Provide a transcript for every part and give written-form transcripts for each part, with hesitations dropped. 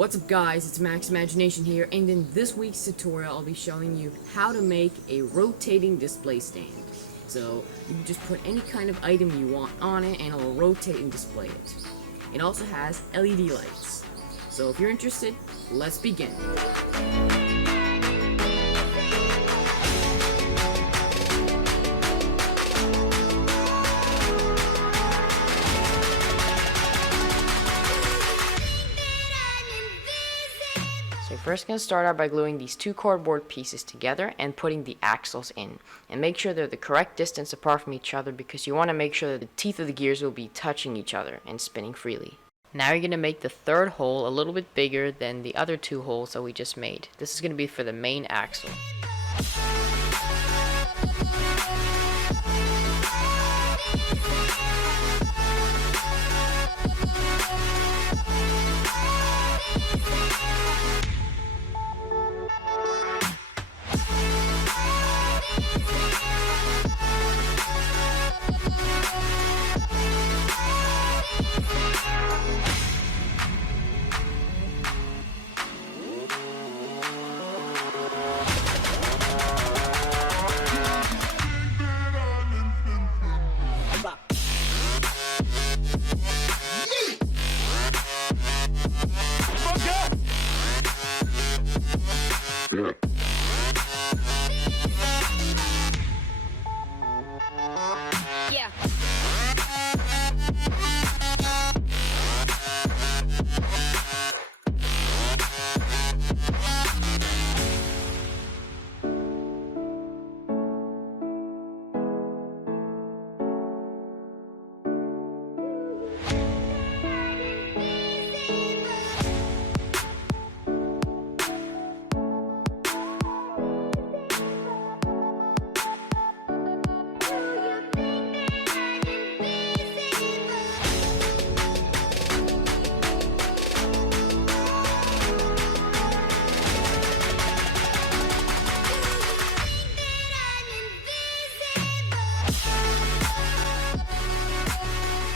What's up guys, it's Max Imagination here, and in this week's tutorial I'll be showing you how to make a rotating display stand. So you can just put any kind of item you want on it and it'll rotate and display it. It also has LED lights. So if you're interested, let's begin. So you're first going to start out by gluing these two cardboard pieces together and putting the axles in. And make sure they're the correct distance apart from each other because you want to make sure that the teeth of the gears will be touching each other and spinning freely. Now you're going to make the third hole a little bit bigger than the other two holes that we just made. This is going to be for the main axle. Yeah.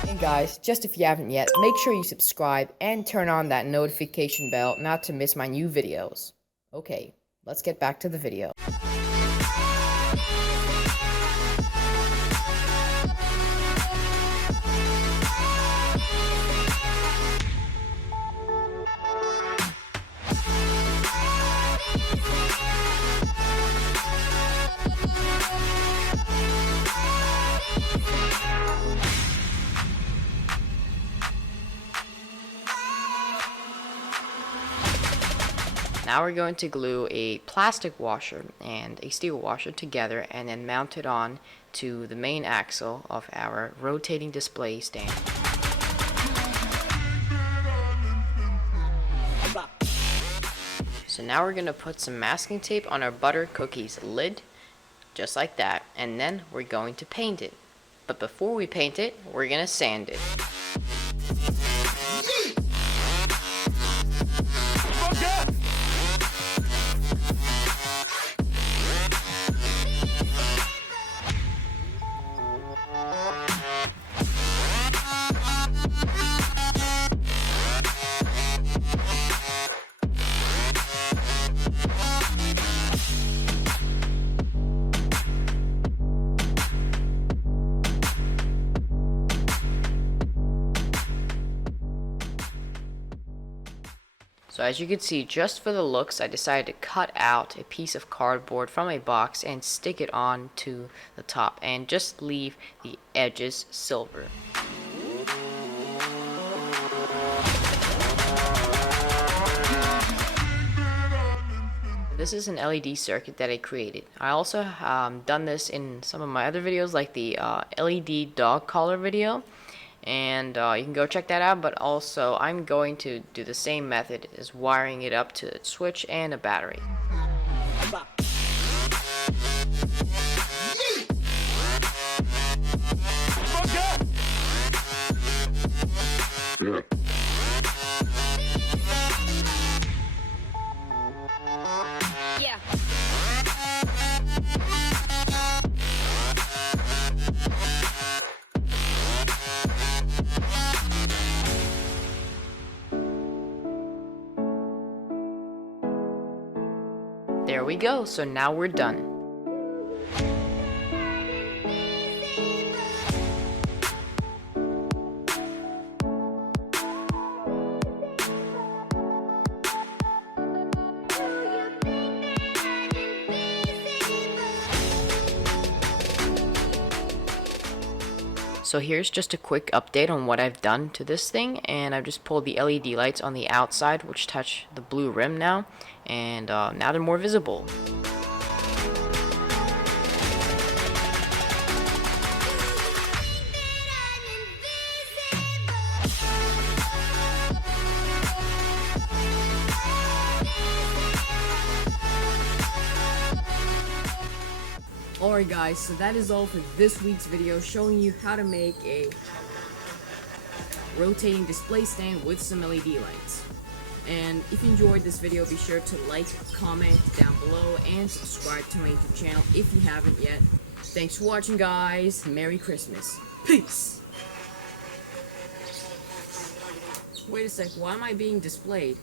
And guys, just if you haven't yet, make sure you subscribe and turn on that notification bell not to miss my new videos. Okay, let's get back to the video. Now we're going to glue a plastic washer and a steel washer together and then mount it on to the main axle of our rotating display stand. So now we're going to put some masking tape on our butter cookies lid, just like that, and then we're going to paint it. But before we paint it, we're going to sand it. So as you can see, just for the looks, I decided to cut out a piece of cardboard from a box and stick it on to the top and just leave the edges silver. This is an LED circuit that I created. I also done this in some of my other videos, like the LED dog collar video. And you can go check that out, but also I'm going to do the same method as wiring it up to a switch and a battery. Yeah. There we go, so now we're done. So here's just a quick update on what I've done to this thing, and I've just pulled the LED lights on the outside which touch the blue rim now, and now they're more visible. Alright guys, so that is all for this week's video showing you how to make a rotating display stand with some LED lights. And if you enjoyed this video, be sure to like, comment down below, and subscribe to my YouTube channel if you haven't yet. Thanks for watching guys, Merry Christmas. Peace! Wait a sec, why am I being displayed?